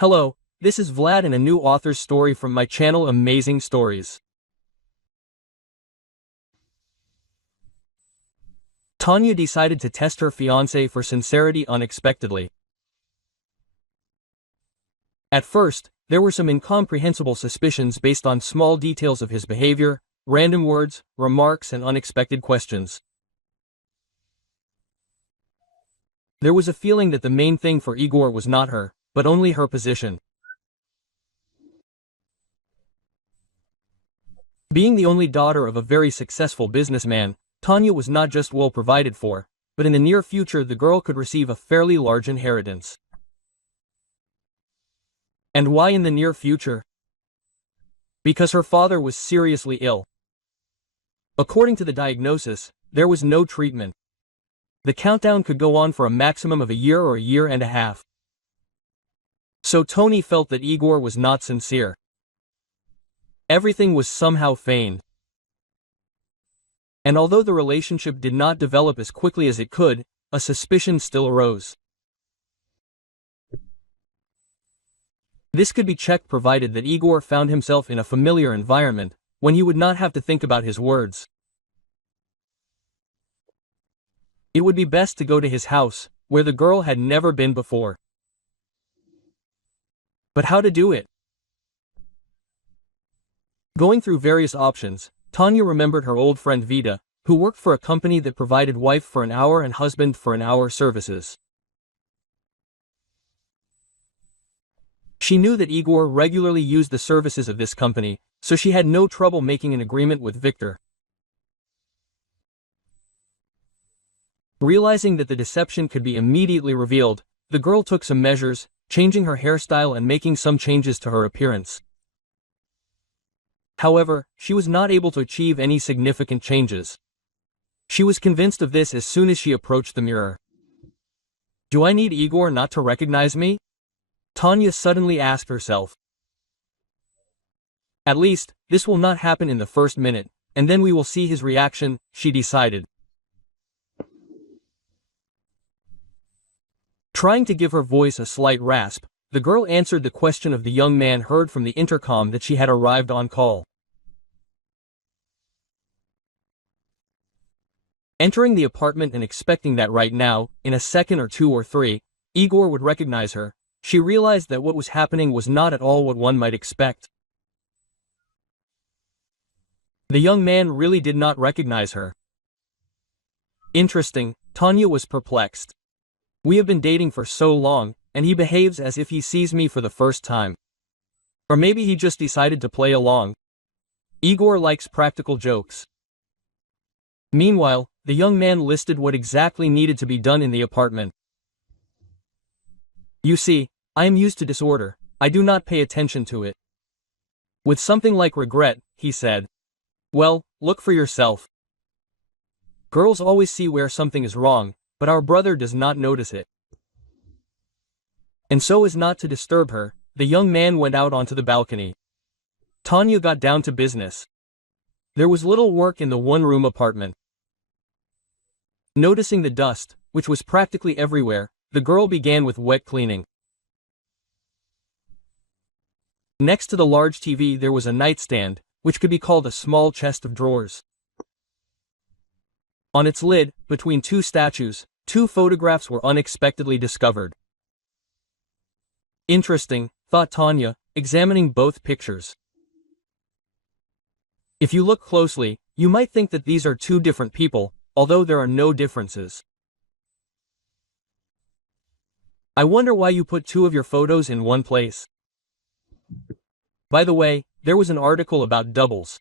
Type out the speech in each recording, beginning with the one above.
Hello, this is Vlad and a new author's story from my channel Amazing Stories. Tanya decided to test her fiancé for sincerity unexpectedly. At first, there were some incomprehensible suspicions based on small details of his behavior, random words, remarks, and unexpected questions. There was a feeling that the main thing for Igor was not her, but only her position. Being the only daughter of a very successful businessman, Tanya was not just well provided for, but in the near future the girl could receive a fairly large inheritance. And why in the near future? Because her father was seriously ill. According to the diagnosis, there was no treatment. The countdown could go on for a maximum of a year or a year and a half. So Tony felt that Igor was not sincere. Everything was somehow feigned. And although the relationship did not develop as quickly as it could, a suspicion still arose. This could be checked provided that Igor found himself in a familiar environment, when he would not have to think about his words. It would be best to go to his house, where the girl had never been before. But how to do it? Going through various options, Tanya remembered her old friend Vita, who worked for a company that provided wife for an hour and husband for an hour services. She knew that Igor regularly used the services of this company, so she had no trouble making an agreement with Victor. Realizing that the deception could be immediately revealed, the girl took some measures, changing her hairstyle and making some changes to her appearance. However, she was not able to achieve any significant changes. She was convinced of this as soon as she approached the mirror. "Do I need Igor not to recognize me?" Tanya suddenly asked herself. "At least, this will not happen in the first minute, and then we will see his reaction," she decided. Trying to give her voice a slight rasp, the girl answered the question of the young man heard from the intercom that she had arrived on call. Entering the apartment and expecting that right now, in a second or two or three, Igor would recognize her, she realized that what was happening was not at all what one might expect. The young man really did not recognize her. Interesting, Tanya was perplexed. We have been dating for so long, and he behaves as if he sees me for the first time. Or maybe he just decided to play along. Igor likes practical jokes. Meanwhile, the young man listed what exactly needed to be done in the apartment. "You see, I am used to disorder, I do not pay attention to it." With something like regret, he said. "Well, look for yourself. Girls always see where something is wrong, but our brother does not notice it." And so as not to disturb her, the young man went out onto the balcony. Tanya got down to business. There was little work in the one-room apartment. Noticing the dust, which was practically everywhere, the girl began with wet cleaning. Next to the large TV there was a nightstand, which could be called a small chest of drawers. On its lid, between two statues, two photographs were unexpectedly discovered. Interesting, thought Tanya, examining both pictures. If you look closely, you might think that these are two different people, although there are no differences. I wonder why you put two of your photos in one place. By the way, there was an article about doubles.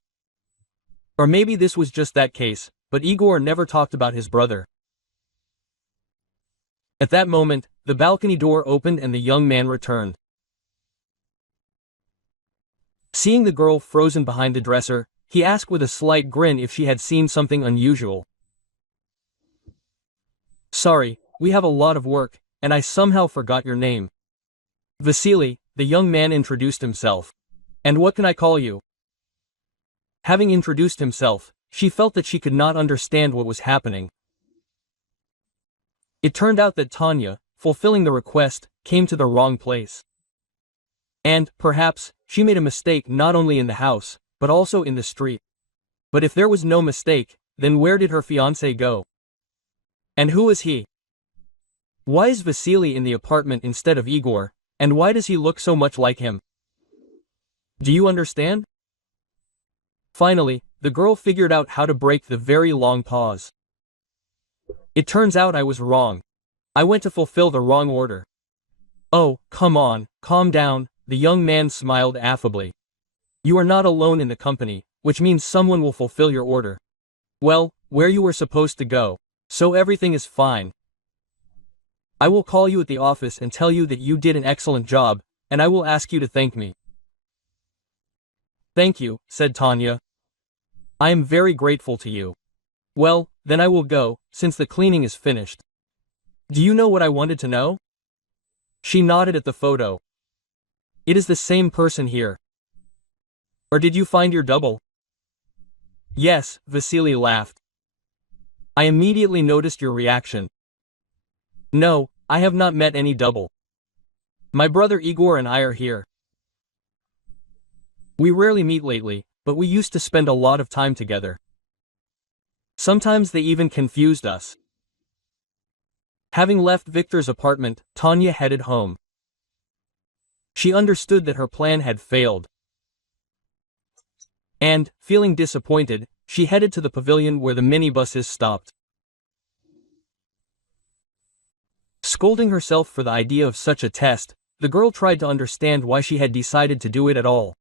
Or maybe this was just that case, but Igor never talked about his brother. At that moment, the balcony door opened and the young man returned. Seeing the girl frozen behind the dresser, he asked with a slight grin if she had seen something unusual. "Sorry, we have a lot of work, and I somehow forgot your name." "Vasily," the young man introduced himself. "And what can I call you?" Having introduced himself, she felt that she could not understand what was happening. It turned out that Tanya, fulfilling the request, came to the wrong place. And, perhaps, she made a mistake not only in the house, but also in the street. But if there was no mistake, then where did her fiancé go? And who is he? Why is Vasily in the apartment instead of Igor, and why does he look so much like him? Do you understand? Finally, the girl figured out how to break the very long pause. It turns out I was wrong. I went to fulfill the wrong order. Oh, come on, calm down, the young man smiled affably. You are not alone in the company, which means someone will fulfill your order. Well, where you were supposed to go. So everything is fine. I will call you at the office and tell you that you did an excellent job, and I will ask you to thank me. Thank you, said Tanya. I am very grateful to you. Well, then I will go, since the cleaning is finished. Do you know what I wanted to know? She nodded at the photo. It is the same person here. Or did you find your double? Yes, Vasily laughed. I immediately noticed your reaction. No, I have not met any double. My brother Igor and I are here. We rarely meet lately, but we used to spend a lot of time together. Sometimes they even confused us. Having left Victor's apartment, Tanya headed home. She understood that her plan had failed. And, feeling disappointed, she headed to the pavilion where the minibuses stopped. Scolding herself for the idea of such a test, the girl tried to understand why she had decided to do it at all.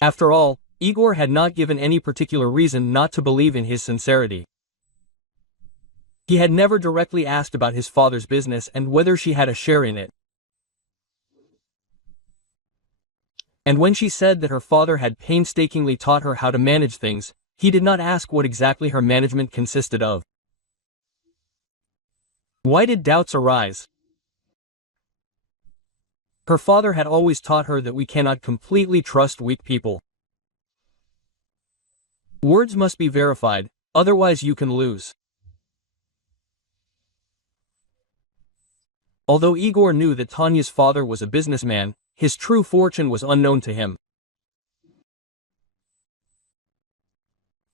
After all, Igor had not given any particular reason not to believe in his sincerity. He had never directly asked about his father's business and whether she had a share in it. And when she said that her father had painstakingly taught her how to manage things, he did not ask what exactly her management consisted of. Why did doubts arise? Her father had always taught her that we cannot completely trust weak people. Words must be verified, otherwise you can lose. Although Igor knew that Tanya's father was a businessman, his true fortune was unknown to him.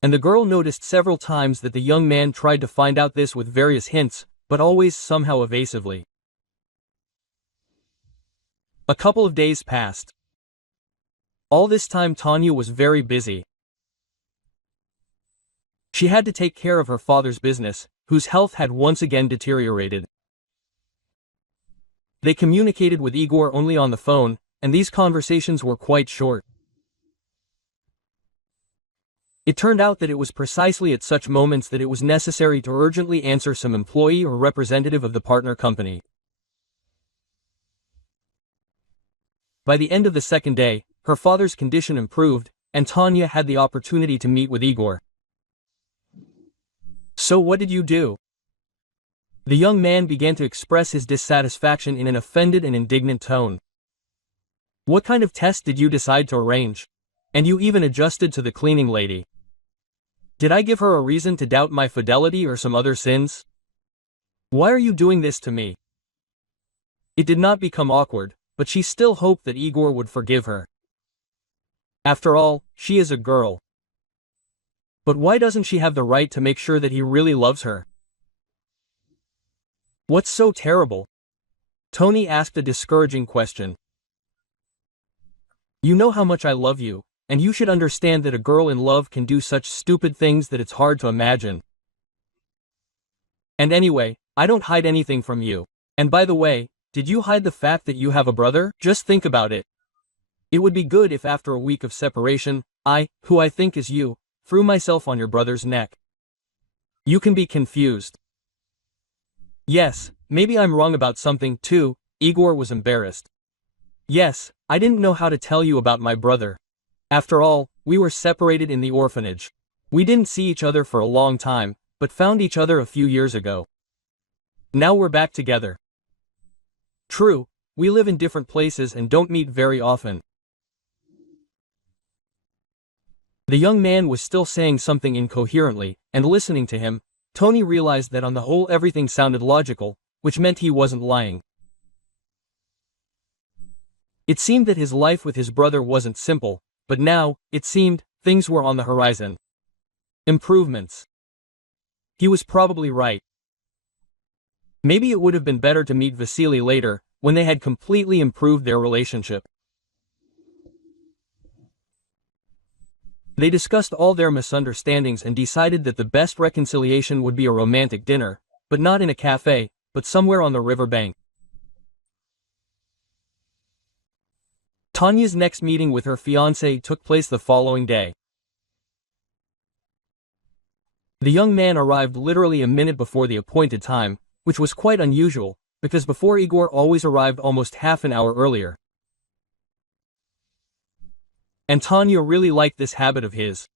And the girl noticed several times that the young man tried to find out this with various hints, but always somehow evasively. A couple of days passed. All this time Tanya was very busy. She had to take care of her father's business, whose health had once again deteriorated. They communicated with Igor only on the phone, and these conversations were quite short. It turned out that it was precisely at such moments that it was necessary to urgently answer some employee or representative of the partner company. By the end of the second day, her father's condition improved, and Tanya had the opportunity to meet with Igor. So what did you do? The young man began to express his dissatisfaction in an offended and indignant tone. What kind of test did you decide to arrange? And you even adjusted to the cleaning lady. Did I give her a reason to doubt my fidelity or some other sins? Why are you doing this to me? It did not become awkward, but she still hoped that Igor would forgive her. After all, she is a girl. But why doesn't she have the right to make sure that he really loves her? What's so terrible? Tony asked a discouraging question. You know how much I love you, and you should understand that a girl in love can do such stupid things that it's hard to imagine. And anyway, I don't hide anything from you. And by the way, did you hide the fact that you have a brother? Just think about it. It would be good if after a week of separation, I, who I think is you, threw myself on your brother's neck. You can be confused. Yes, maybe I'm wrong about something too. Igor was embarrassed. Yes, I didn't know how to tell you about my brother. After all, we were separated in the orphanage. We didn't see each other for a long time, but found each other a few years ago. Now we're back together. True, we live in different places and don't meet very often. The young man was still saying something incoherently, and listening to him, Tony realized that on the whole everything sounded logical, which meant he wasn't lying. It seemed that his life with his brother wasn't simple, but now, it seemed, things were on the horizon. Improvements. He was probably right. Maybe it would have been better to meet Vasily later, when they had completely improved their relationship. They discussed all their misunderstandings and decided that the best reconciliation would be a romantic dinner, but not in a cafe, but somewhere on the riverbank. Tanya's next meeting with her fiancé took place the following day. The young man arrived literally a minute before the appointed time, which was quite unusual, because before Igor always arrived almost half an hour earlier. And Tanya really liked this habit of his.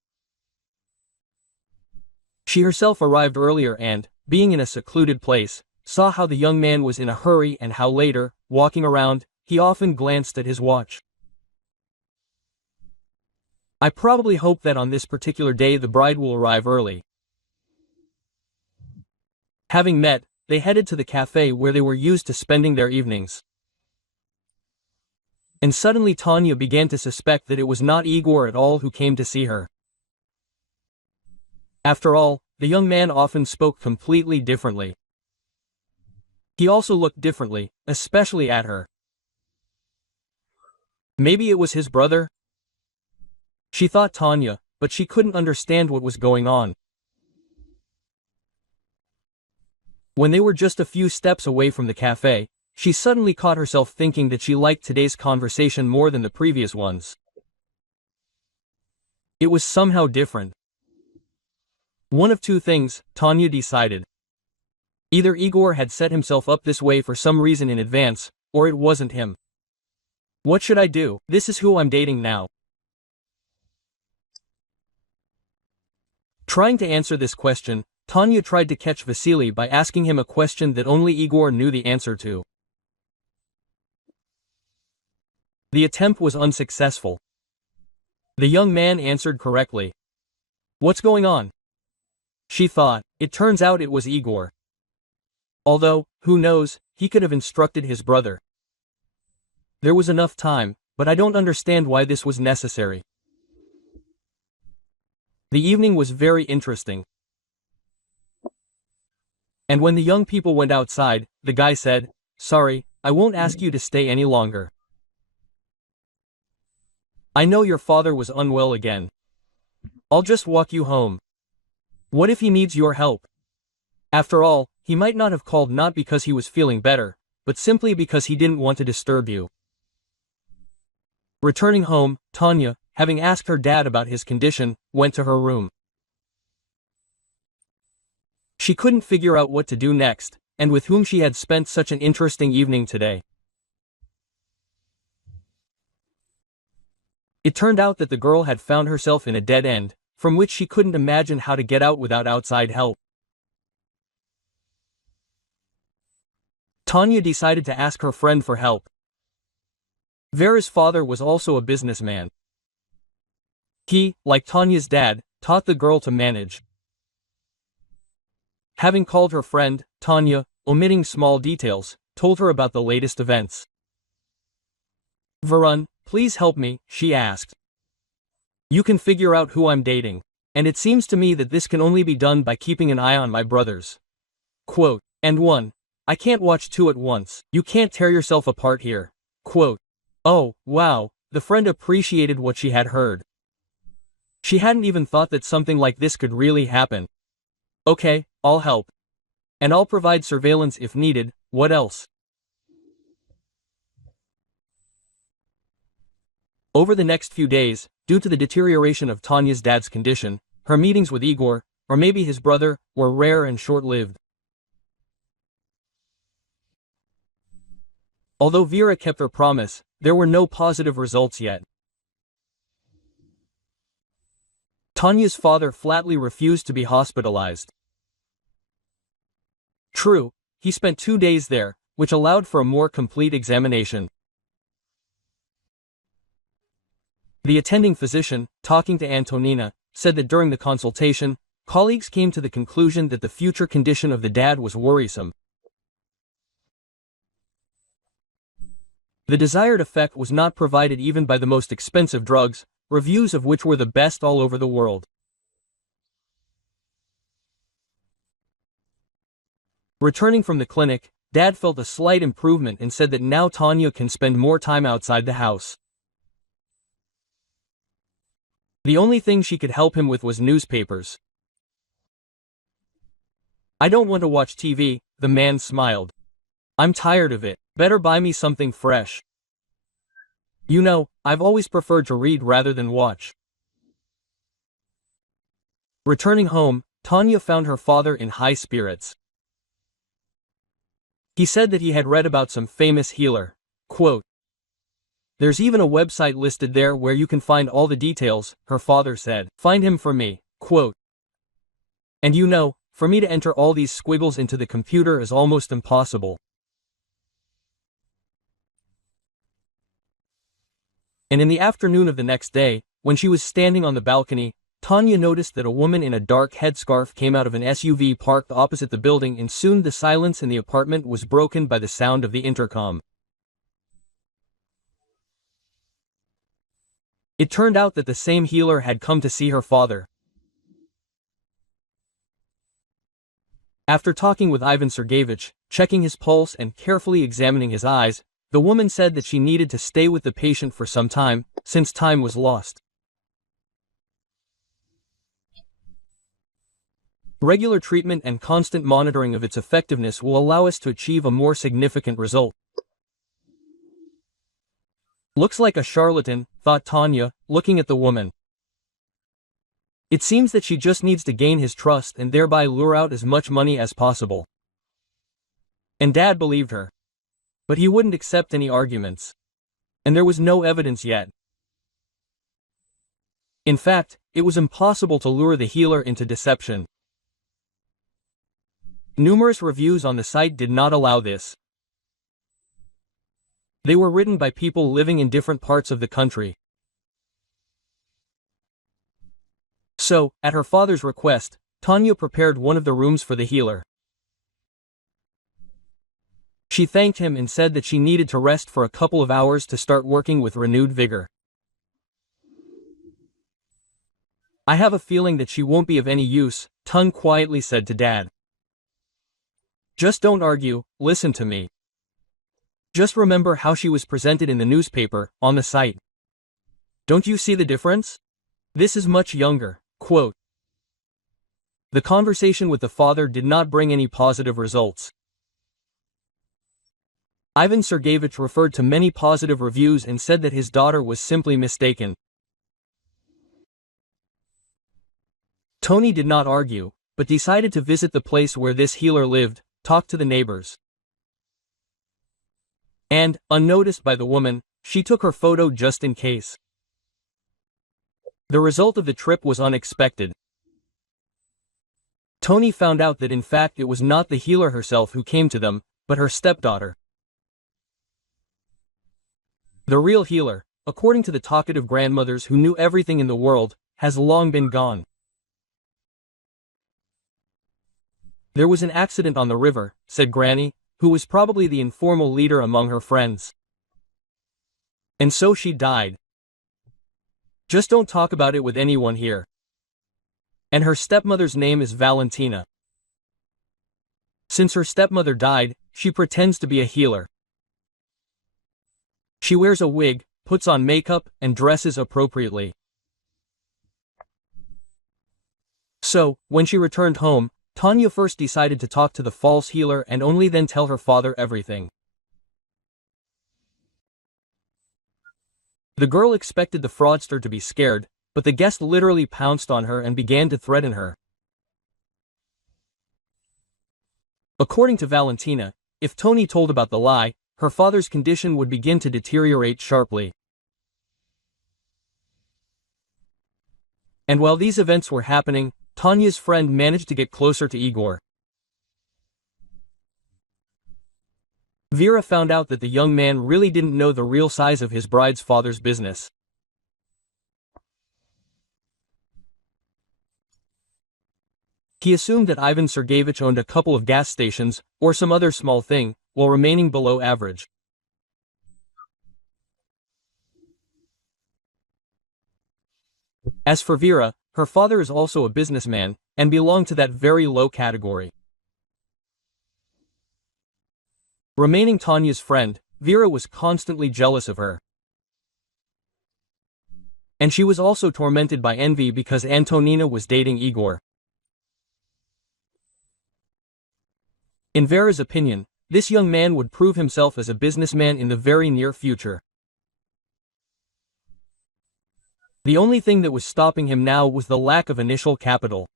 She herself arrived earlier and, being in a secluded place, saw how the young man was in a hurry and how later, walking around, he often glanced at his watch. I probably hope that on this particular day the bride will arrive early. Having met, they headed to the cafe where they were used to spending their evenings. And suddenly Tanya began to suspect that it was not Igor at all who came to see her. After all, the young man often spoke completely differently. He also looked differently, especially at her. Maybe it was his brother? She thought Tanya, but she couldn't understand what was going on. When they were just a few steps away from the cafe, she suddenly caught herself thinking that she liked today's conversation more than the previous ones. It was somehow different. One of two things, Tanya decided. Either Igor had set himself up this way for some reason in advance, or it wasn't him. What should I do? This is who I'm dating now. Trying to answer this question, Tanya tried to catch Vasily by asking him a question that only Igor knew the answer to. The attempt was unsuccessful. The young man answered correctly. What's going on? She thought. It turns out it was Igor. Although, who knows, he could have instructed his brother. There was enough time, but I don't understand why this was necessary. The evening was very interesting. And when the young people went outside, the guy said, "Sorry, I won't ask you to stay any longer. I know your father was unwell again. I'll just walk you home. What if he needs your help? After all, he might not have called not because he was feeling better, but simply because he didn't want to disturb you." Returning home, Tanya, having asked her dad about his condition, went to her room. She couldn't figure out what to do next, and with whom she had spent such an interesting evening today. It turned out that the girl had found herself in a dead end, from which she couldn't imagine how to get out without outside help. Tanya decided to ask her friend for help. Vera's father was also a businessman. He, like Tanya's dad, taught the girl to manage. Having called her friend, Tanya, omitting small details, told her about the latest events. "Varun, please help me," she asked. "You can figure out who I'm dating. And it seems to me that this can only be done by keeping an eye on my brothers. Quote, and one. I can't watch two at once. You can't tear yourself apart here." Quote. Oh, wow, the friend appreciated what she had heard. She hadn't even thought that something like this could really happen. "Okay, I'll help. And I'll provide surveillance if needed, what else?" Over the next few days, due to the deterioration of Tanya's dad's condition, her meetings with Igor, or maybe his brother, were rare and short-lived. Although Vera kept her promise, there were no positive results yet. Tanya's father flatly refused to be hospitalized. True, he spent 2 days there, which allowed for a more complete examination. The attending physician, talking to Antonina, said that during the consultation, colleagues came to the conclusion that the future condition of the dad was worrisome. The desired effect was not provided even by the most expensive drugs, reviews of which were the best all over the world. Returning from the clinic, Dad felt a slight improvement and said that now Tanya can spend more time outside the house. The only thing she could help him with was newspapers. "I don't want to watch TV," the man smiled. "I'm tired of it. Better buy me something fresh. You know, I've always preferred to read rather than watch." Returning home, Tanya found her father in high spirits. He said that he had read about some famous healer. Quote, "There's even a website listed there where you can find all the details," her father said. "Find him for me." Quote, "And you know, for me to enter all these squiggles into the computer is almost impossible." And in the afternoon of the next day, when she was standing on the balcony, Tanya noticed that a woman in a dark headscarf came out of an SUV parked opposite the building, and soon the silence in the apartment was broken by the sound of the intercom. It turned out that the same healer had come to see her father. After talking with Ivan Sergeyevich, checking his pulse and carefully examining his eyes, the woman said that she needed to stay with the patient for some time, since time was lost. Regular treatment and constant monitoring of its effectiveness will allow us to achieve a more significant result. "Looks like a charlatan," thought Tanya, looking at the woman. "It seems that she just needs to gain his trust and thereby lure out as much money as possible." And Dad believed her. But he wouldn't accept any arguments. And there was no evidence yet. In fact, it was impossible to lure the healer into deception. Numerous reviews on the site did not allow this. They were written by people living in different parts of the country. So, at her father's request, Tanya prepared one of the rooms for the healer. She thanked him and said that she needed to rest for a couple of hours to start working with renewed vigor. "I have a feeling that she won't be of any use," Tun quietly said to Dad. "Just don't argue, listen to me. Just remember how she was presented in the newspaper, on the site. Don't you see the difference? This is much younger." Quote. The conversation with the father did not bring any positive results. Ivan Sergeyevich referred to many positive reviews and said that his daughter was simply mistaken. Tony did not argue, but decided to visit the place where this healer lived, talk to the neighbors. And, unnoticed by the woman, she took her photo just in case. The result of the trip was unexpected. Tony found out that in fact it was not the healer herself who came to them, but her stepdaughter. The real healer, according to the talkative grandmothers who knew everything in the world, has long been gone. "There was an accident on the river," said Granny, who was probably the informal leader among her friends. "And so she died. Just don't talk about it with anyone here. And her stepmother's name is Valentina. Since her stepmother died, she pretends to be a healer. She wears a wig, puts on makeup, and dresses appropriately. So, when she returned home, Tanya first decided to talk to the false healer and only then tell her father everything. The girl expected the fraudster to be scared, but the guest literally pounced on her and began to threaten her. According to Valentina, if Tony told about the lie, her father's condition would begin to deteriorate sharply. And while these events were happening, Tanya's friend managed to get closer to Igor. Vera found out that the young man really didn't know the real size of his bride's father's business. He assumed that Ivan Sergeyevich owned a couple of gas stations, or some other small thing, while remaining below average. As for Vera, her father is also a businessman, and belonged to that very low category. Remaining Tanya's friend, Vera was constantly jealous of her. And she was also tormented by envy because Antonina was dating Igor. In Vera's opinion, this young man would prove himself as a businessman in the very near future. The only thing that was stopping him now was the lack of initial capital.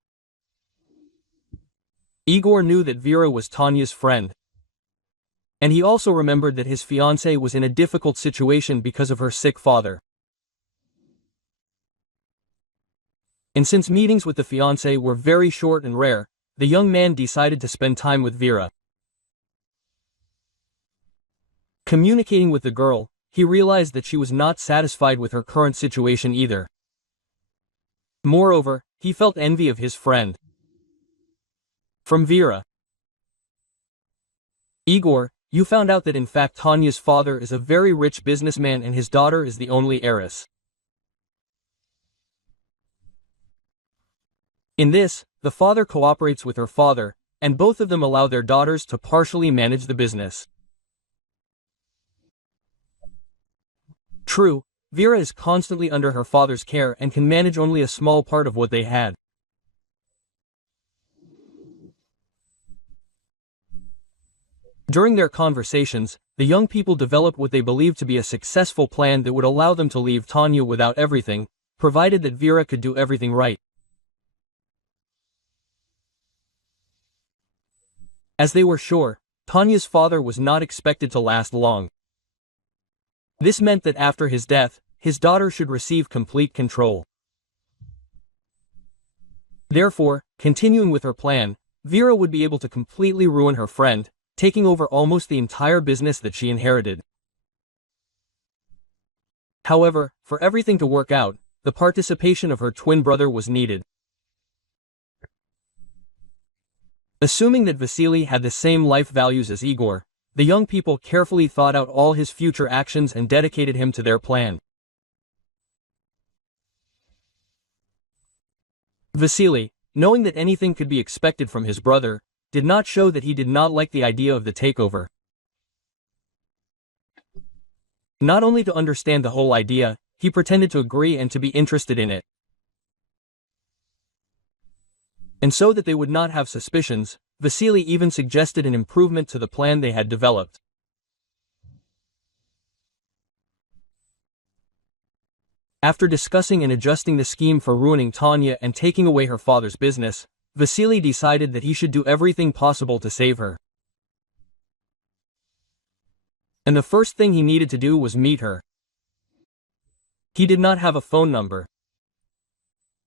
Igor knew that Vera was Tanya's friend. And he also remembered that his fiancée was in a difficult situation because of her sick father. And since meetings with the fiancé were very short and rare, the young man decided to spend time with Vera. Communicating with the girl, he realized that she was not satisfied with her current situation either. Moreover, he felt envy of his friend. From Vera. Igor, you found out that in fact Tanya's father is a very rich businessman and his daughter is the only heiress. In this, the father cooperates with her father, and both of them allow their daughters to partially manage the business. True, Vera is constantly under her father's care and can manage only a small part of what they had. During their conversations, the young people developed what they believed to be a successful plan that would allow them to leave Tanya without everything, provided that Vera could do everything right. As they were sure, Tanya's father was not expected to last long. This meant that after his death, his daughter should receive complete control. Therefore, continuing with her plan, Vera would be able to completely ruin her friend, taking over almost the entire business that she inherited. However, for everything to work out, the participation of her twin brother was needed. Assuming that Vasily had the same life values as Igor, the young people carefully thought out all his future actions and dedicated him to their plan. Vasily, knowing that anything could be expected from his brother, did not show that he did not like the idea of the takeover. Not only to understand the whole idea, he pretended to agree and to be interested in it. And so that they would not have suspicions, Vasily even suggested an improvement to the plan they had developed. After discussing and adjusting the scheme for ruining Tanya and taking away her father's business, Vasily decided that he should do everything possible to save her. And the first thing he needed to do was meet her. He did not have a phone number.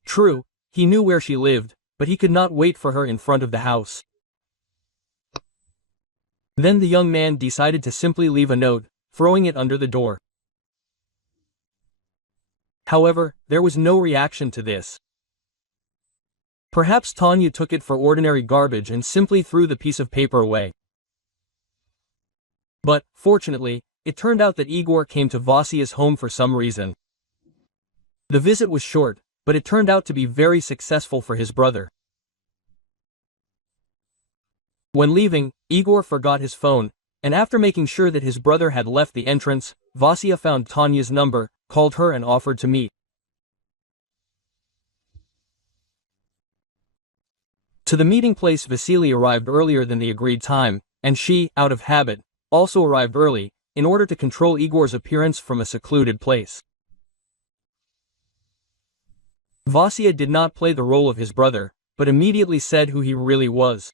True, he knew where she lived, but he could not wait for her in front of the house. Then the young man decided to simply leave a note, throwing it under the door. However, there was no reaction to this. Perhaps Tanya took it for ordinary garbage and simply threw the piece of paper away. But, fortunately, it turned out that Igor came to Vasya's home for some reason. The visit was short, but it turned out to be very successful for his brother. When leaving, Igor forgot his phone, and after making sure that his brother had left the entrance, Vasya found Tanya's number, called her and offered to meet. To the meeting place Vasily arrived earlier than the agreed time, and she, out of habit, also arrived early, in order to control Igor's appearance from a secluded place. Vasya did not play the role of his brother, but immediately said who he really was.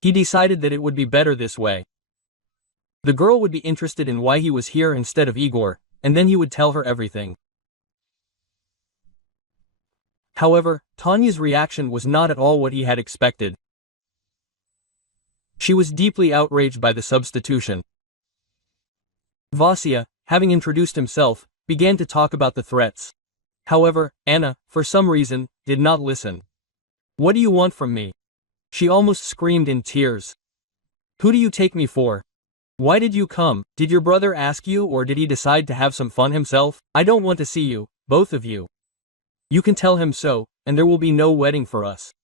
He decided that it would be better this way. The girl would be interested in why he was here instead of Igor, and then he would tell her everything. However, Tanya's reaction was not at all what he had expected. She was deeply outraged by the substitution. Vasya, having introduced himself, began to talk about the threats. However, Anna, for some reason, did not listen. "What do you want from me?" She almost screamed in tears. "Who do you take me for? Why did you come? Did your brother ask you or did he decide to have some fun himself? I don't want to see you, both of you." You can tell him so, and there will be no wedding for us.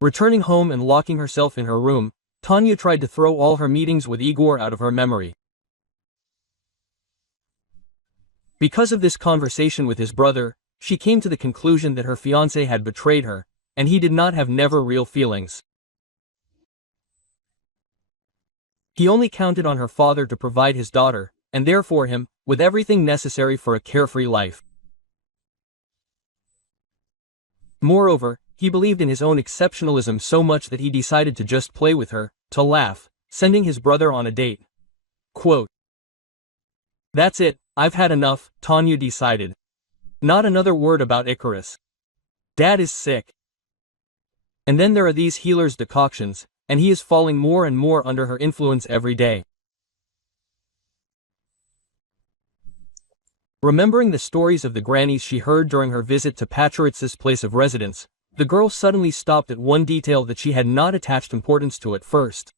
Returning home and locking herself in her room, Tanya tried to throw all her meetings with Igor out of her memory. Because of this conversation with his brother, she came to the conclusion that her fiancé had betrayed her, and he did not have never real feelings. He only counted on her father to provide his daughter, and therefore him, with everything necessary for a carefree life. Moreover, he believed in his own exceptionalism so much that he decided to just play with her, to laugh, sending his brother on a date. Quote, "That's it, I've had enough," Tanya decided. Not another word about Icarus. Dad is sick. And then there are these healers' decoctions, and he is falling more and more under her influence every day. Remembering the stories of the grannies she heard during her visit to Patritz's place of residence, the girl suddenly stopped at one detail that she had not attached importance to at first.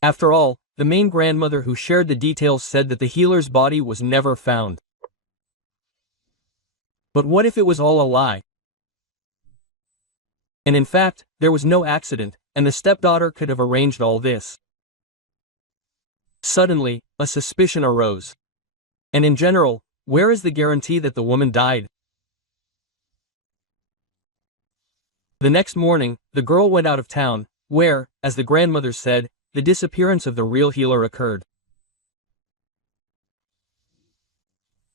After all, the main grandmother who shared the details said that the healer's body was never found. But what if it was all a lie? And in fact, there was no accident, and the stepdaughter could have arranged all this. Suddenly, a suspicion arose. And in general, where is the guarantee that the woman died? The next morning, the girl went out of town, where, as the grandmother said, the disappearance of the real healer occurred.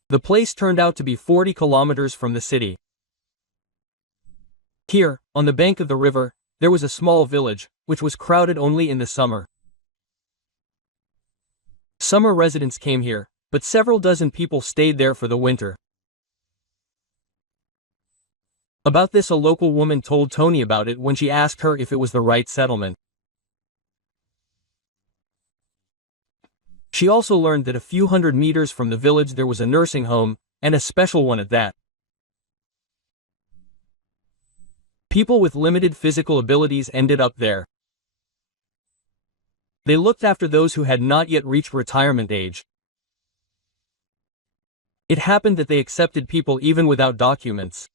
The place turned out to be 40 kilometers from the city. Here, on the bank of the river, there was a small village, which was crowded only in the summer. Summer residents came here, but several dozen people stayed there for the winter. About this, a local woman told Tony about it when she asked her if it was the right settlement. She also learned that a few hundred meters from the village there was a nursing home, and a special one at that. People with limited physical abilities ended up there. They looked after those who had not yet reached retirement age. It happened that they accepted people even without documents.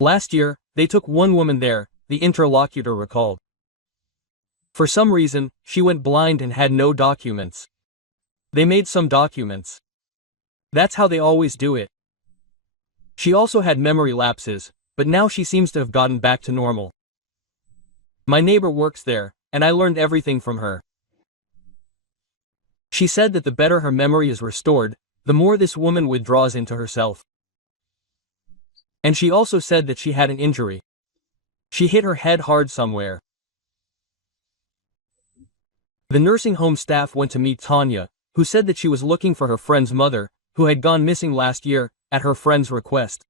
Last year, they took one woman there, the interlocutor recalled. For some reason, she went blind and had no documents. They made some documents. That's how they always do it. She also had memory lapses, but now she seems to have gotten back to normal. My neighbor works there, and I learned everything from her. She said that the better her memory is restored, the more this woman withdraws into herself. And she also said that she had an injury. She hit her head hard somewhere. The nursing home staff went to meet Tanya, who said that she was looking for her friend's mother, who had gone missing last year, at her friend's request.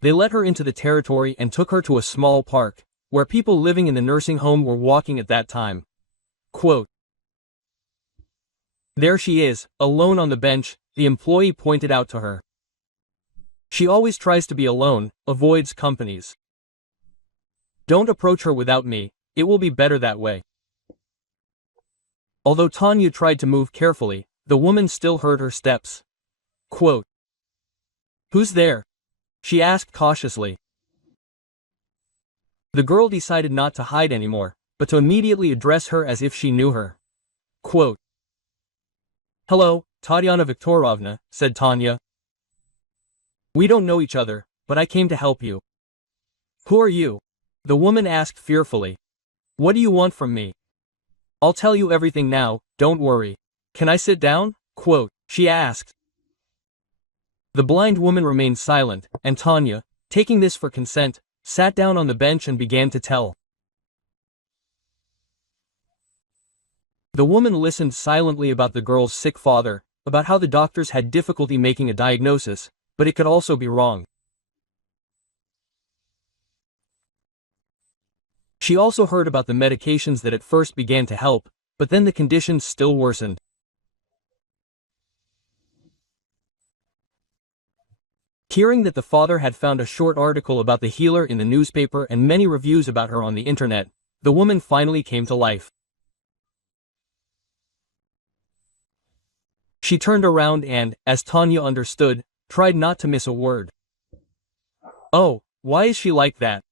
They let her into the territory and took her to a small park, where people living in the nursing home were walking at that time. Quote, "There she is, alone on the bench," the employee pointed out to her. "She always tries to be alone, avoids companies. Don't approach her without me, it will be better that way." Although Tanya tried to move carefully, the woman still heard her steps. Quote, "Who's there?" she asked cautiously. The girl decided not to hide anymore, but to immediately address her as if she knew her. Quote, "Hello, Tatiana Viktorovna," said Tanya. "We don't know each other, but I came to help you." "Who are you?" the woman asked fearfully. "What do you want from me?" "I'll tell you everything now, don't worry. Can I sit down?" Quote, she asked. The blind woman remained silent, and Tanya, taking this for consent, sat down on the bench and began to tell. The woman listened silently about the girl's sick father, about how the doctors had difficulty making a diagnosis, but it could also be wrong. She also heard about the medications that at first began to help, but then the conditions still worsened. Hearing that the father had found a short article about the healer in the newspaper and many reviews about her on the internet, the woman finally came to life. She turned around and, as Tanya understood, tried not to miss a word. "Oh, why is she like that?"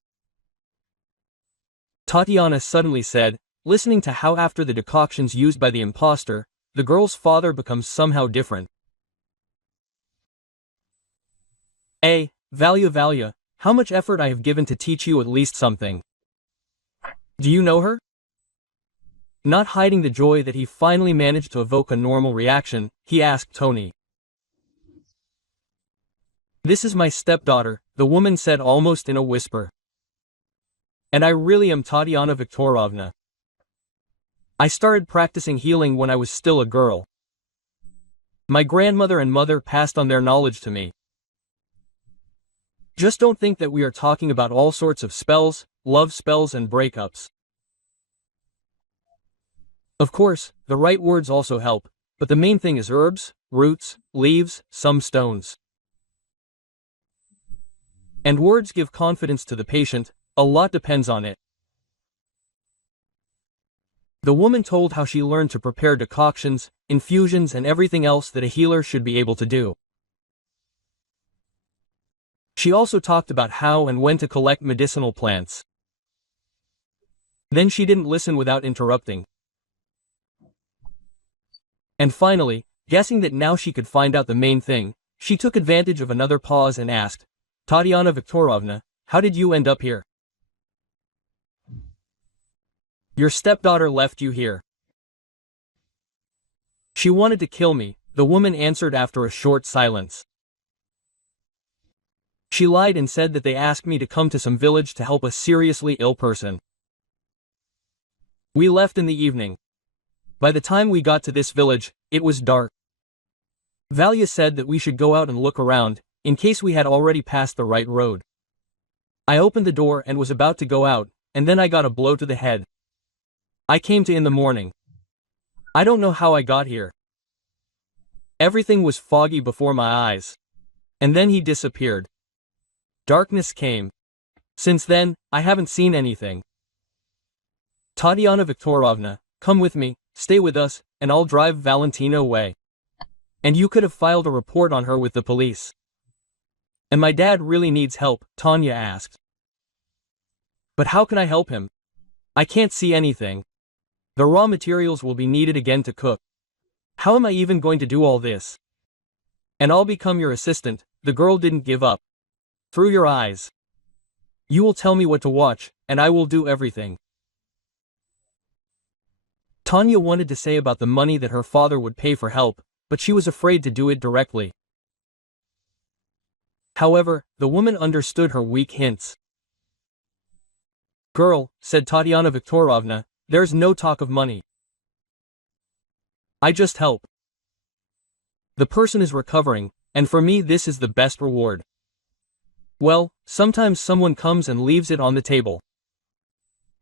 Tatiana suddenly said, listening to how after the decoctions used by the imposter, the girl's father becomes somehow different. Valia, how much effort I have given to teach you at least something. Do you know her? Not hiding the joy that he finally managed to evoke a normal reaction, he asked Tony. "This is my stepdaughter," the woman said almost in a whisper. "And I really am Tatiana Viktorovna. I started practicing healing when I was still a girl. My grandmother and mother passed on their knowledge to me. Just don't think that we are talking about all sorts of spells, love spells and breakups. Of course, the right words also help, but the main thing is herbs, roots, leaves, some stones. And words give confidence to the patient, a lot depends on it." The woman told how she learned to prepare decoctions, infusions and everything else that a healer should be able to do. She also talked about how and when to collect medicinal plants. Then she didn't listen without interrupting. And finally, guessing that now she could find out the main thing, she took advantage of another pause and asked, "Tatiana Viktorovna, how did you end up here?" "Your stepdaughter left you here. She wanted to kill me," the woman answered after a short silence. "She lied and said that they asked me to come to some village to help a seriously ill person. We left in the evening. By the time we got to this village, it was dark. Valia said that we should go out and look around, in case we had already passed the right road. I opened the door and was about to go out, and then I got a blow to the head. I came to in the morning. I don't know how I got here. Everything was foggy before my eyes. And then he disappeared. Darkness came. Since then, I haven't seen anything. Tatiana Viktorovna, come with me, stay with us, and I'll drive Valentina away. And you could have filed a report on her with the police." "And my dad really needs help," Tanya asked. "But how can I help him? I can't see anything. The raw materials will be needed again to cook. How am I even going to do all this? And I'll become your assistant." The girl didn't give up. "Through your eyes. You will tell me what to watch, and I will do everything." Tanya wanted to say about the money that her father would pay for help, but she was afraid to do it directly. However, the woman understood her weak hints. "Girl," said Tatiana Viktorovna, "there's no talk of money. I just help. The person is recovering, and for me this is the best reward. Well, sometimes someone comes and leaves it on the table.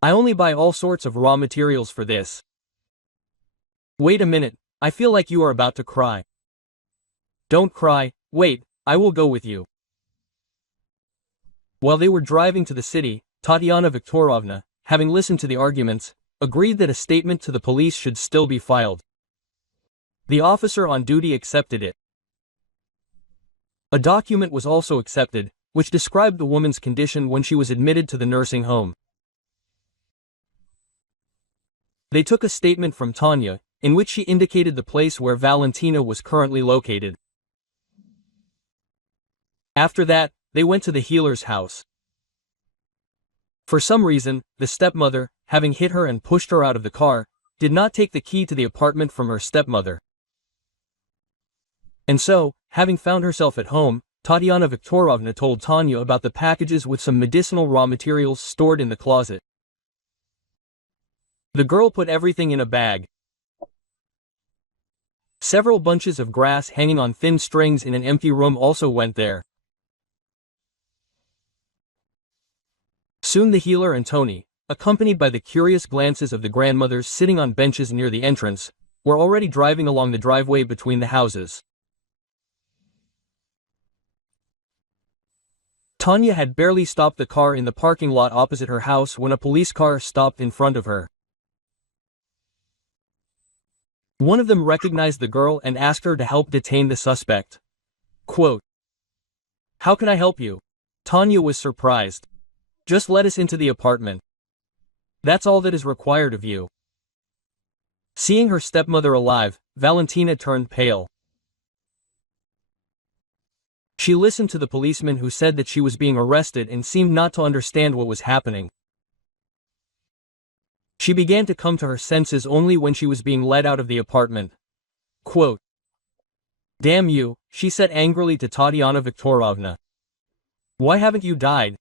I only buy all sorts of raw materials for this." "Wait a minute, I feel like you are about to cry." "Don't cry, wait, I will go with you." While they were driving to the city, Tatiana Viktorovna, having listened to the arguments, agreed that a statement to the police should still be filed. The officer on duty accepted it. A document was also accepted, which described the woman's condition when she was admitted to the nursing home. They took a statement from Tanya, in which she indicated the place where Valentina was currently located. After that, they went to the healer's house. For some reason, the stepmother, having hit her and pushed her out of the car, did not take the key to the apartment from her stepmother. And so, having found herself at home, Tatiana Viktorovna told Tanya about the packages with some medicinal raw materials stored in the closet. The girl put everything in a bag. Several bunches of grass hanging on thin strings in an empty room also went there. Soon the healer and Tony, accompanied by the curious glances of the grandmothers sitting on benches near the entrance, were already driving along the driveway between the houses. Tanya had barely stopped the car in the parking lot opposite her house when a police car stopped in front of her. One of them recognized the girl and asked her to help detain the suspect. Quote, "How can I help you?" Tanya was surprised. "Just let us into the apartment. That's all that is required of you." Seeing her stepmother alive, Valentina turned pale. She listened to the policeman who said that she was being arrested and seemed not to understand what was happening. She began to come to her senses only when she was being led out of the apartment. Quote, "Damn you," she said angrily to Tatiana Viktorovna. "Why haven't you died?"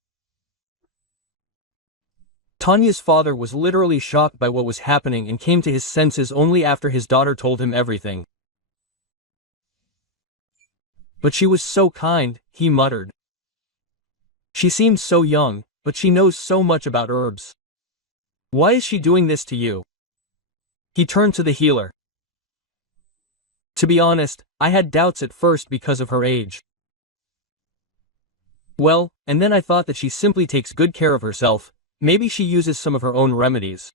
Tanya's father was literally shocked by what was happening and came to his senses only after his daughter told him everything. "But she was so kind," he muttered. "She seems so young, but she knows so much about herbs. Why is she doing this to you?" He turned to the healer. "To be honest, I had doubts at first because of her age. Well, and then I thought that she simply takes good care of herself, maybe she uses some of her own remedies."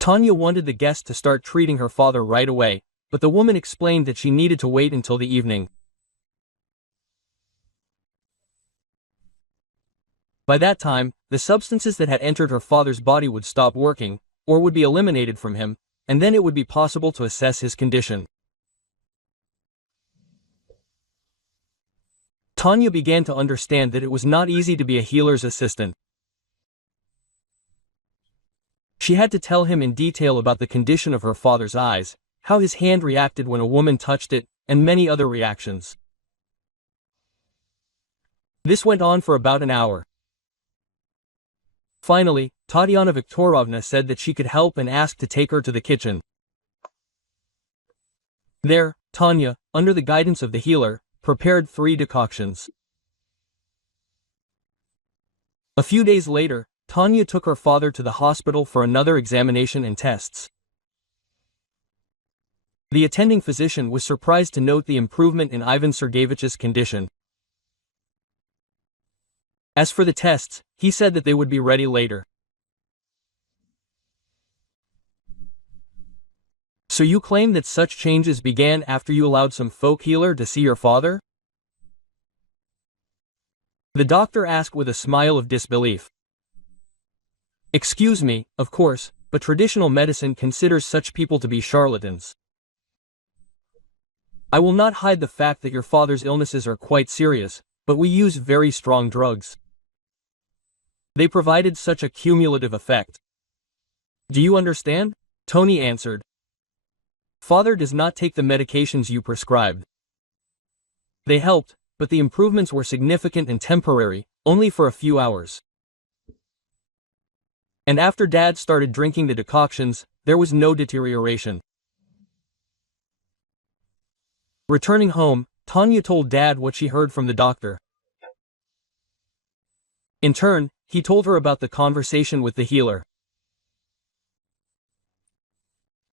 Tanya wanted the guest to start treating her father right away, but the woman explained that she needed to wait until the evening. By that time, the substances that had entered her father's body would stop working, or would be eliminated from him, and then it would be possible to assess his condition. Tanya began to understand that it was not easy to be a healer's assistant. She had to tell him in detail about the condition of her father's eyes, how his hand reacted when a woman touched it, and many other reactions. This went on for about an hour. Finally, Tatiana Viktorovna said that she could help and asked to take her to the kitchen. There, Tanya, under the guidance of the healer, prepared 3 decoctions. A few days later, Tanya took her father to the hospital for another examination and tests. The attending physician was surprised to note the improvement in Ivan Sergeyevich's condition. As for the tests, he said that they would be ready later. "So you claim that such changes began after you allowed some folk healer to see your father?" The doctor asked with a smile of disbelief. "Excuse me, of course, but traditional medicine considers such people to be charlatans. I will not hide the fact that your father's illnesses are quite serious, but we use very strong drugs. They provided such a cumulative effect. Do you understand?" Tony answered. "Father does not take the medications you prescribed. They helped, but the improvements were significant and temporary, only for a few hours. And after Dad started drinking the decoctions, there was no deterioration." Returning home, Tanya told Dad what she heard from the doctor. In turn, he told her about the conversation with the healer.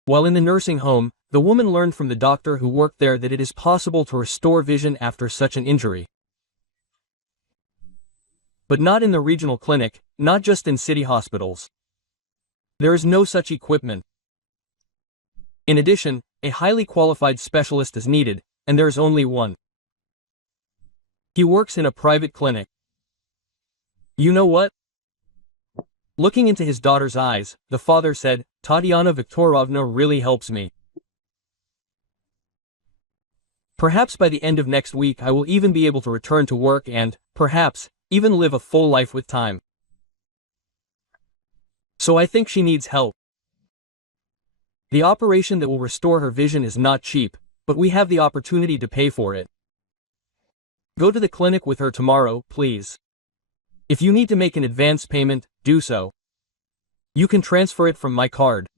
While in the nursing home, the woman learned from the doctor who worked there that it is possible to restore vision after such an injury. But not in the regional clinic, not just in city hospitals. There is no such equipment. In addition, a highly qualified specialist is needed, and there is only one. He works in a private clinic. You know what? Looking into his daughter's eyes, the father said, "Tatiana Viktorovna really helps me. Perhaps by the end of next week I will even be able to return to work and, perhaps, even live a full life with time. So I think she needs help. The operation that will restore her vision is not cheap, but we have the opportunity to pay for it. Go to the clinic with her tomorrow, please. If you need to make an advance payment, do so. You can transfer it from my card."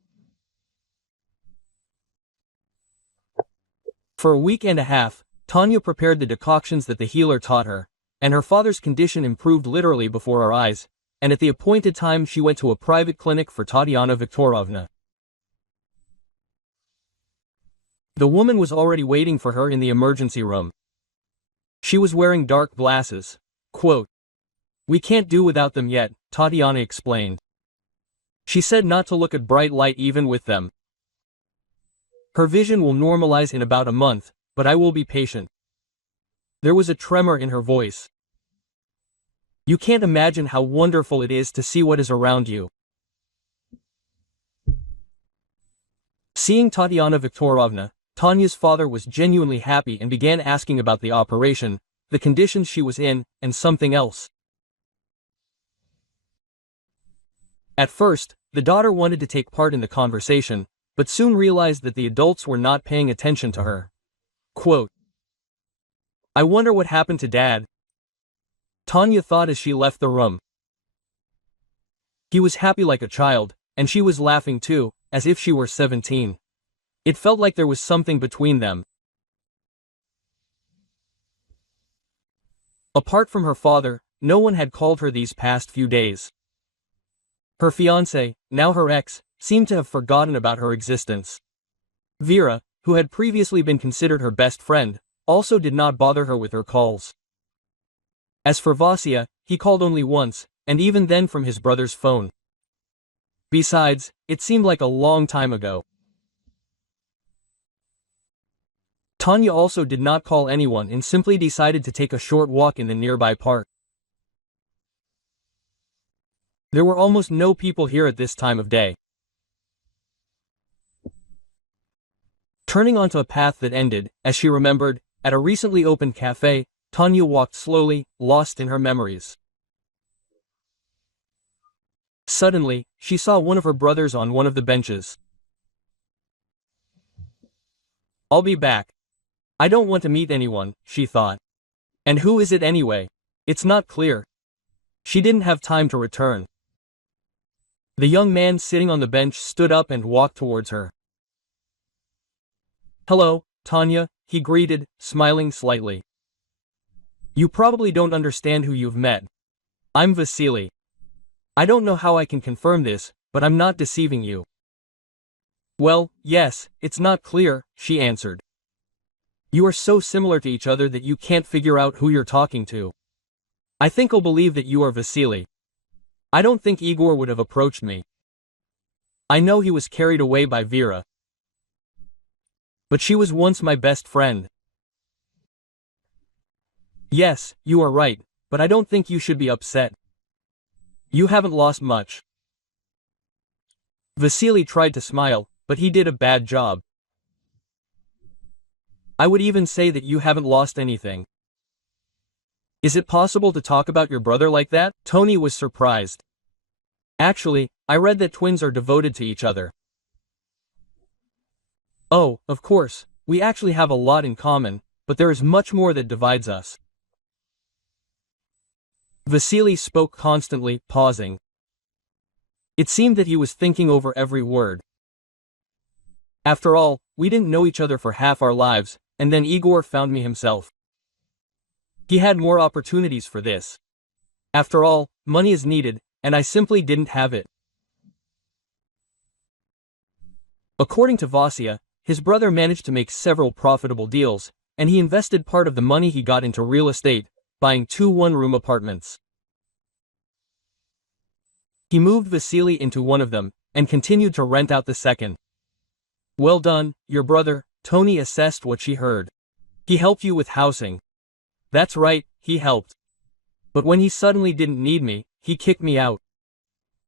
For a week and a half, Tanya prepared the decoctions that the healer taught her, and her father's condition improved literally before our eyes, and at the appointed time she went to a private clinic for Tatiana Viktorovna. The woman was already waiting for her in the emergency room. She was wearing dark glasses. Quote, "We can't do without them yet," Tatiana explained. She said not to look at bright light even with them. Her vision will normalize in about a month, but I will be patient. There was a tremor in her voice. You can't imagine how wonderful it is to see what is around you. Seeing Tatiana Viktorovna, Tanya's father was genuinely happy and began asking about the operation, the conditions she was in, and something else. At first, the daughter wanted to take part in the conversation, but soon realized that the adults were not paying attention to her. Quote, "I wonder what happened to Dad," Tanya thought as she left the room. He was happy like a child, and she was laughing too, as if she were 17. It felt like there was something between them. Apart from her father, no one had called her these past few days. Her fiancé, now her ex, seemed to have forgotten about her existence. Vera, who had previously been considered her best friend, also did not bother her with her calls. As for Vasya, he called only once, and even then from his brother's phone. Besides, it seemed like a long time ago. Tanya also did not call anyone and simply decided to take a short walk in the nearby park. There were almost no people here at this time of day. Turning onto a path that ended, as she remembered, at a recently opened cafe, Tanya walked slowly, lost in her memories. Suddenly, she saw one of her brothers on one of the benches. "I'll be back. I don't want to meet anyone," she thought. And who is it anyway? It's not clear. She didn't have time to return. The young man sitting on the bench stood up and walked towards her. "Hello, Tanya," he greeted, smiling slightly. "You probably don't understand who you've met. I'm Vasily. I don't know how I can confirm this, but I'm not deceiving you." "Well, yes, it's not clear," she answered. "You are so similar to each other that you can't figure out who you're talking to. I think I'll believe that you are Vasily. I don't think Igor would have approached me. I know he was carried away by Vera. But she was once my best friend." "Yes, you are right, but I don't think you should be upset. You haven't lost much." Vasily tried to smile, but he did a bad job. "I would even say that you haven't lost anything." "Is it possible to talk about your brother like that?" Tony was surprised. "Actually, I read that twins are devoted to each other." "Oh, of course, we actually have a lot in common, but there is much more that divides us." Vasily spoke constantly, pausing. It seemed that he was thinking over every word. "After all, we didn't know each other for half our lives, and then Igor found me himself. He had more opportunities for this. After all, money is needed, and I simply didn't have it." According to Vasya, his brother managed to make several profitable deals, and he invested part of the money he got into real estate, buying 2 one-room apartments. He moved Vasily into one of them, and continued to rent out the second. "Well done, your brother," Tony assessed what she heard. "He helped you with housing." "That's right, he helped. But when he suddenly didn't need me, he kicked me out."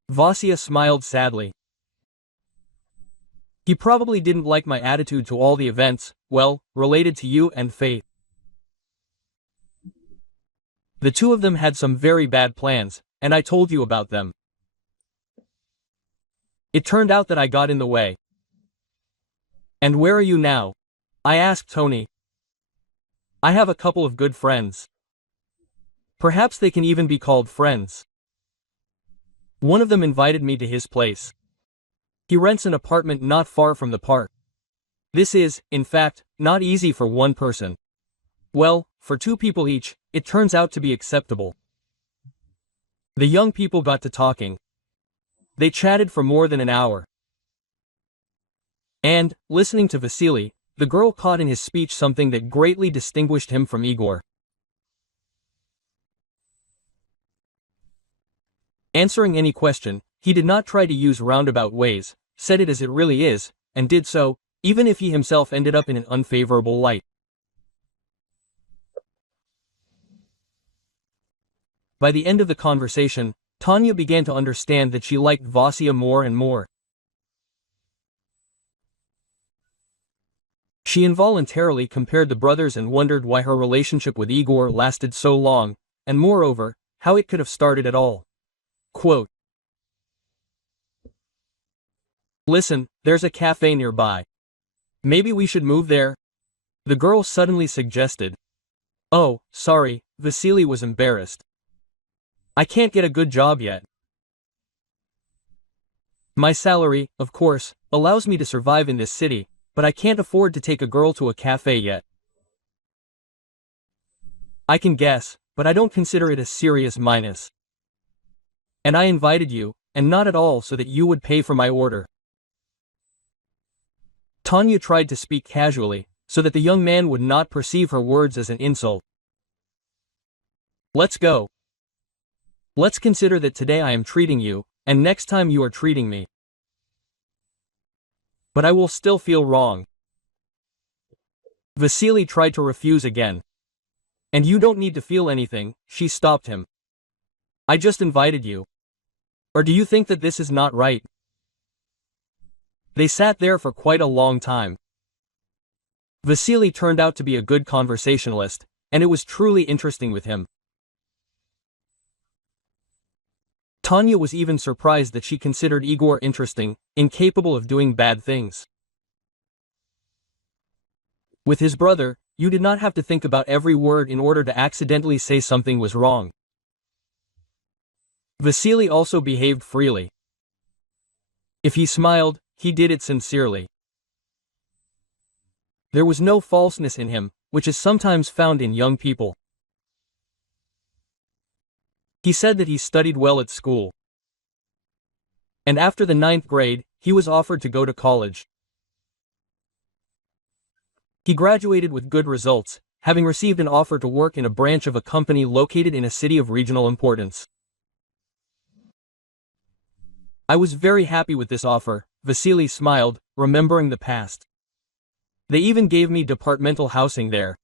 Vasya smiled sadly. "He probably didn't like my attitude to all the events, well, related to you and Faith. The two of them had some very bad plans, and I told you about them. It turned out that I got in the way." "And where are you now?" I asked Tony. "I have a couple of good friends. Perhaps they can even be called friends. One of them invited me to his place. He rents an apartment not far from the park. This is, in fact, not easy for one person. Well, for 2 people each, it turns out to be acceptable." The young people got to talking. They chatted for more than an hour. And, listening to Vasily, the girl caught in his speech something that greatly distinguished him from Igor. Answering any question, he did not try to use roundabout ways, said it as it really is, and did so, even if he himself ended up in an unfavorable light. By the end of the conversation, Tanya began to understand that she liked Vasya more and more. She involuntarily compared the brothers and wondered why her relationship with Igor lasted so long, and moreover, how it could have started at all. Quote, "Listen, there's a cafe nearby. Maybe we should move there?" the girl suddenly suggested. "Oh, sorry," Vasily was embarrassed. "I can't get a good job yet. My salary, of course, allows me to survive in this city, but I can't afford to take a girl to a cafe yet. I can guess, but I don't consider it a serious minus. And I invited you, and not at all so that you would pay for my order." Tanya tried to speak casually, so that the young man would not perceive her words as an insult. "Let's go. Let's consider that today I am treating you, and next time you are treating me. But I will still feel wrong." Vasily tried to refuse again. "And you don't need to feel anything," she stopped him. "I just invited you. Or do you think that this is not right?" They sat there for quite a long time. Vasily turned out to be a good conversationalist, and it was truly interesting with him. Tanya was even surprised that she considered Igor interesting, incapable of doing bad things. With his brother, you did not have to think about every word in order to accidentally say something was wrong. Vasily also behaved freely. If he smiled, he did it sincerely. There was no falseness in him, which is sometimes found in young people. He said that he studied well at school. And after the 9th grade, he was offered to go to college. He graduated with good results, having received an offer to work in a branch of a company located in a city of regional importance. "I was very happy with this offer," Vasily smiled, remembering the past. "They even gave me departmental housing there."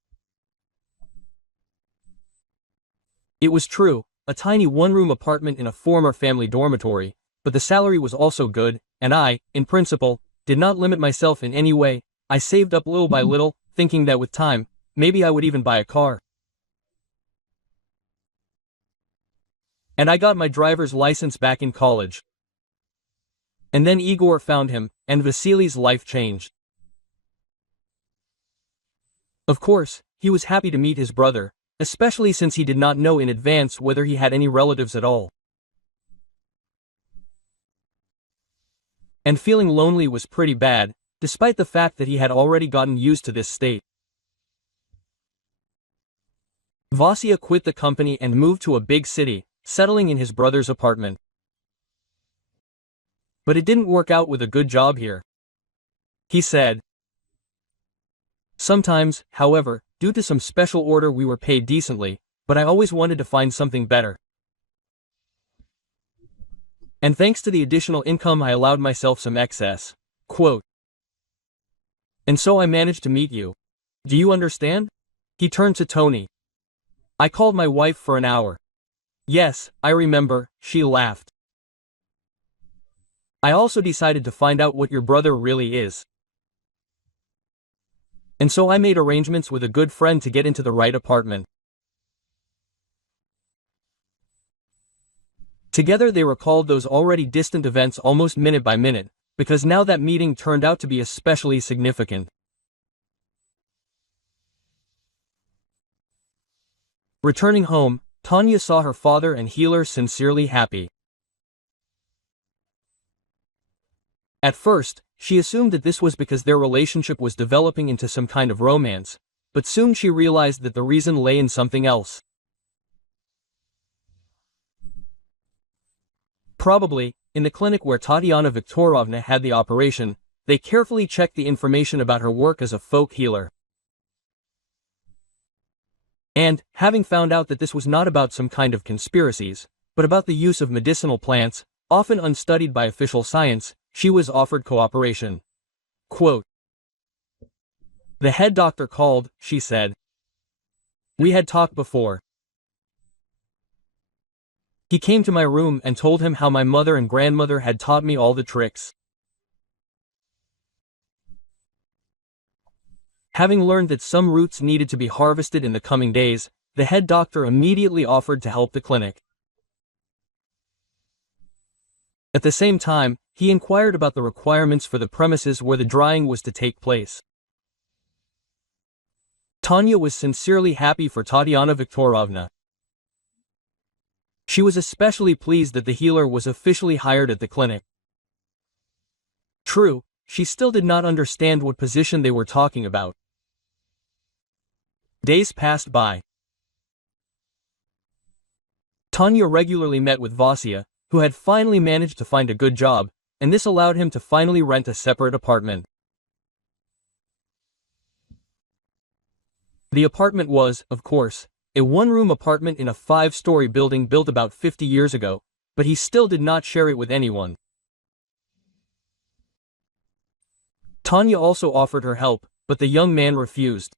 It was true, a tiny one-room apartment in a former family dormitory, but the salary was also good, and I, in principle, did not limit myself in any way. I saved up little by little, thinking that with time, maybe I would even buy a car. And I got my driver's license back in college. And then Igor found him, and Vasily's life changed. Of course, he was happy to meet his brother, especially since he did not know in advance whether he had any relatives at all. And feeling lonely was pretty bad, despite the fact that he had already gotten used to this state. Vasya quit the company and moved to a big city, settling in his brother's apartment. But it didn't work out with a good job here. He said. Sometimes, however, due to some special order we were paid decently, but I always wanted to find something better. And thanks to the additional income I allowed myself some excess. Quote. And so I managed to meet you. Do you understand? He turned to Tony. I called my wife for an hour. Yes, I remember, she laughed. I also decided to find out what your brother really is. And so I made arrangements with a good friend to get into the right apartment. Together they recalled those already distant events almost minute by minute, because now that meeting turned out to be especially significant. Returning home, Tanya saw her father and Healer sincerely happy. At first, she assumed that this was because their relationship was developing into some kind of romance, but soon she realized that the reason lay in something else. Probably, in the clinic where Tatiana Viktorovna had the operation, they carefully checked the information about her work as a folk healer. And, having found out that this was not about some kind of conspiracies, But about the use of medicinal plants, often unstudied by official science, she was offered cooperation. Quote, "The head doctor called," she said. "We had talked before. He came to my room and told him how my mother and grandmother had taught me all the tricks. Having learned that some roots needed to be harvested in the coming days, the head doctor immediately offered to help the clinic. At the same time, he inquired about the requirements for the premises where the drying was to take place. Tanya was sincerely happy for Tatiana Viktorovna. She was especially pleased that the healer was officially hired at the clinic. True, she still did not understand what position they were talking about. Days passed by. Tanya regularly met with Vasya, who had finally managed to find a good job, and this allowed him to finally rent a separate apartment. The apartment was, of course, a one-room apartment in a 5-story building built about 50 years ago, but he still did not share it with anyone. Tanya also offered her help, but the young man refused.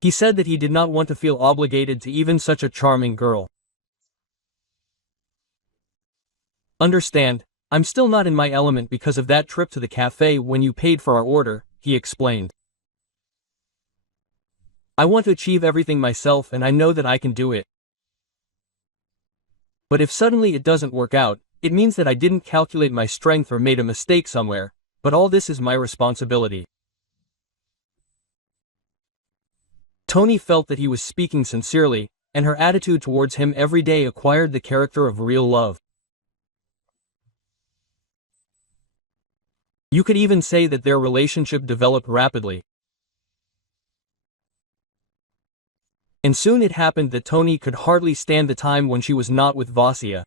He said that he did not want to feel obligated to even such a charming girl. "Understand, I'm still not in my element because of that trip to the cafe when you paid for our order," he explained. "I want to achieve everything myself and I know that I can do it. But if suddenly it doesn't work out, it means that I didn't calculate my strength or made a mistake somewhere, but all this is my responsibility." Tony felt that he was speaking sincerely, and her attitude towards him every day acquired the character of real love. You could even say that their relationship developed rapidly. And soon it happened that Tony could hardly stand the time when she was not with Vasya.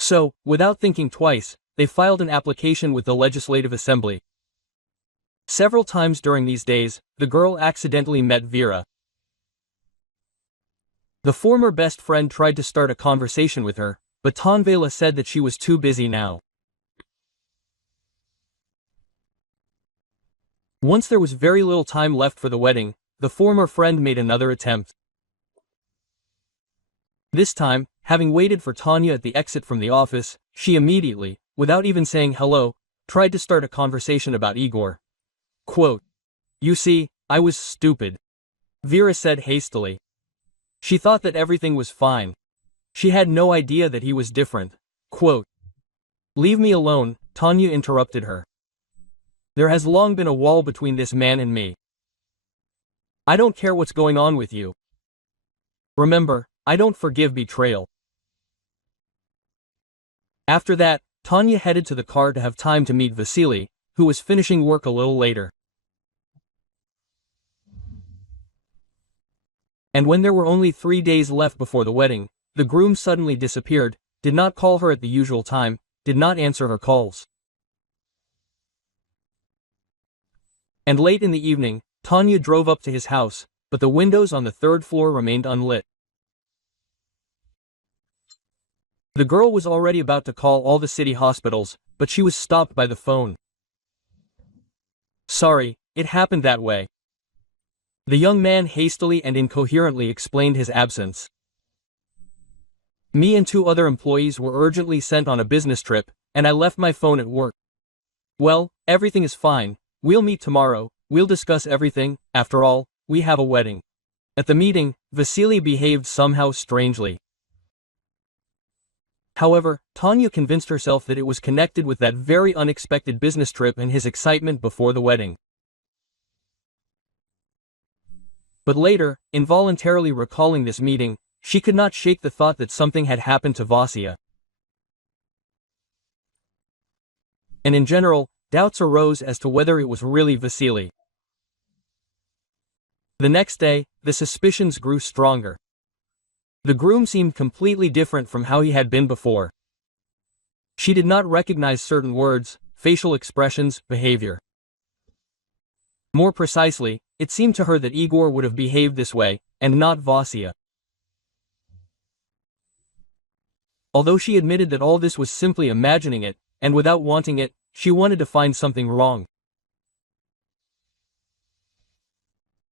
So, without thinking twice, they filed an application with the Legislative Assembly. Several times during these days, the girl accidentally met Vera. The former best friend tried to start a conversation with her, but Tanvela said that she was too busy now. Once there was very little time left for the wedding, the former friend made another attempt. This time, having waited for Tanya at the exit from the office, she immediately, without even saying hello, tried to start a conversation about Igor. Quote, "You see, I was stupid," Vera said hastily. She thought that everything was fine. She had no idea that he was different. Quote, "Leave me alone," Tanya interrupted her. "There has long been a wall between this man and me. I don't care what's going on with you. Remember, I don't forgive betrayal." After that, Tanya headed to the car to have time to meet Vasily, who was finishing work a little later. And when there were only 3 days left before the wedding, the groom suddenly disappeared, did not call her at the usual time, did not answer her calls. And late in the evening, Tanya drove up to his house, but the windows on the 3rd floor remained unlit. The girl was already about to call all the city hospitals, but she was stopped by the phone. "Sorry, it happened that way." The young man hastily and incoherently explained his absence. "Me and 2 other employees were urgently sent on a business trip, and I left my phone at work." "Well, everything is fine, we'll meet tomorrow, we'll discuss everything, after all, we have a wedding." At the meeting, Vasily behaved somehow strangely. However, Tanya convinced herself that it was connected with that very unexpected business trip and his excitement before the wedding. But later, involuntarily recalling this meeting, she could not shake the thought that something had happened to Vasya. And in general, doubts arose as to whether it was really Vasily. The next day, the suspicions grew stronger. The groom seemed completely different from how he had been before. She did not recognize certain words, facial expressions, behavior. More precisely, it seemed to her that Igor would have behaved this way, and not Vasia. Although she admitted that all this was simply imagining it, and without wanting it, she wanted to find something wrong.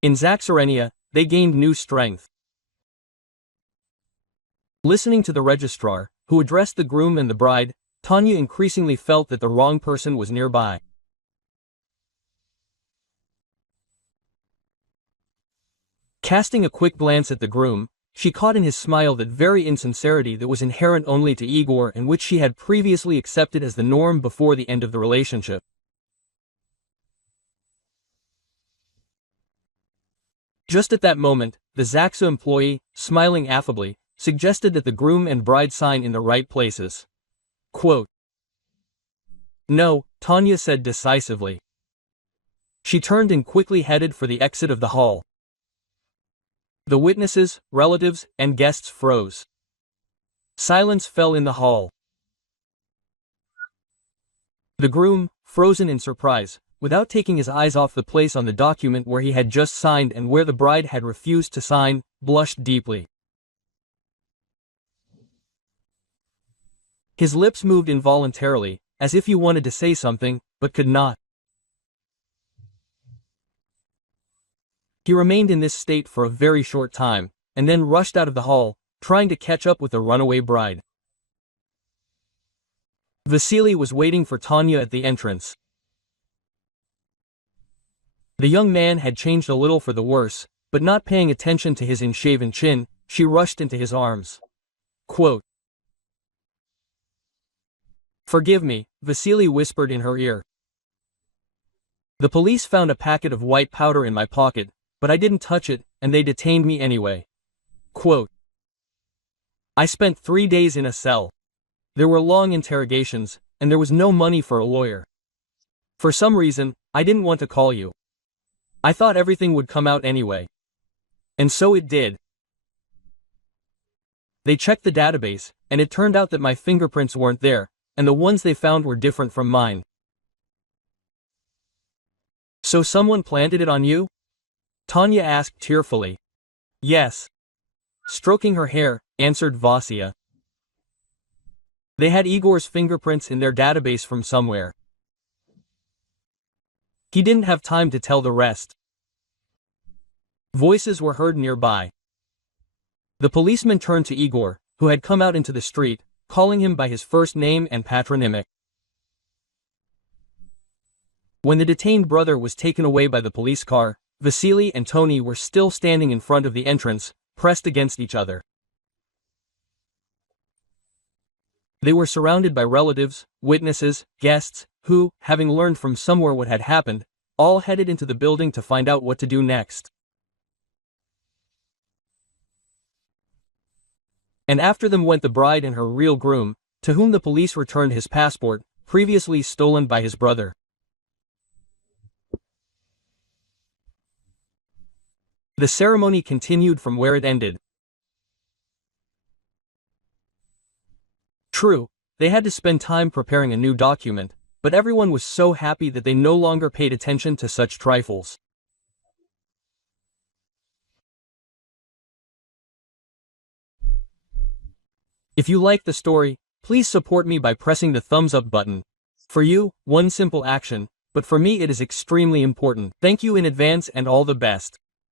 In Zaxarenia, they gained new strength. Listening to the registrar, who addressed the groom and the bride, Tanya increasingly felt that the wrong person was nearby. Casting a quick glance at the groom, she caught in his smile that very insincerity that was inherent only to Igor and which she had previously accepted as the norm before the end of the relationship. Just at that moment, the Zaxa employee, smiling affably, suggested that the groom and bride sign in the right places. Quote, "No," Tanya said decisively. She turned and quickly headed for the exit of the hall. The witnesses, relatives, and guests froze. Silence fell in the hall. The groom, frozen in surprise, without taking his eyes off the place on the document where he had just signed and where the bride had refused to sign, blushed deeply. His lips moved involuntarily, as if he wanted to say something, but could not. He remained in this state for a very short time, and then rushed out of the hall, trying to catch up with the runaway bride. Vasily was waiting for Tanya at the entrance. The young man had changed a little for the worse, but not paying attention to his unshaven chin, she rushed into his arms. Quote, "Forgive me," Vasily whispered in her ear. "The police found a packet of white powder in my pocket, but I didn't touch it, and they detained me anyway." Quote, "I spent 3 days in a cell. There were long interrogations, and there was no money for a lawyer. For some reason, I didn't want to call you. I thought everything would come out anyway. And so it did. They checked the database, and it turned out that my fingerprints weren't there, and the ones they found were different from mine." "So someone planted it on you?" Tanya asked tearfully. "Yes." Stroking her hair, answered Vasia. "They had Igor's fingerprints in their database from somewhere. He didn't have time to tell the rest." Voices were heard nearby. The policeman turned to Igor, who had come out into the street, calling him by his first name and patronymic. When the detained brother was taken away by the police car, Vasily and Tony were still standing in front of the entrance, pressed against each other. They were surrounded by relatives, witnesses, guests, who, having learned from somewhere what had happened, all headed into the building to find out what to do next. And after them went the bride and her real groom, to whom the police returned his passport, previously stolen by his brother. The ceremony continued from where it ended. True, they had to spend time preparing a new document, but everyone was so happy that they no longer paid attention to such trifles. If you like the story, please support me by pressing the thumbs up button. For you, one simple action, but for me it is extremely important. Thank you in advance and all the best.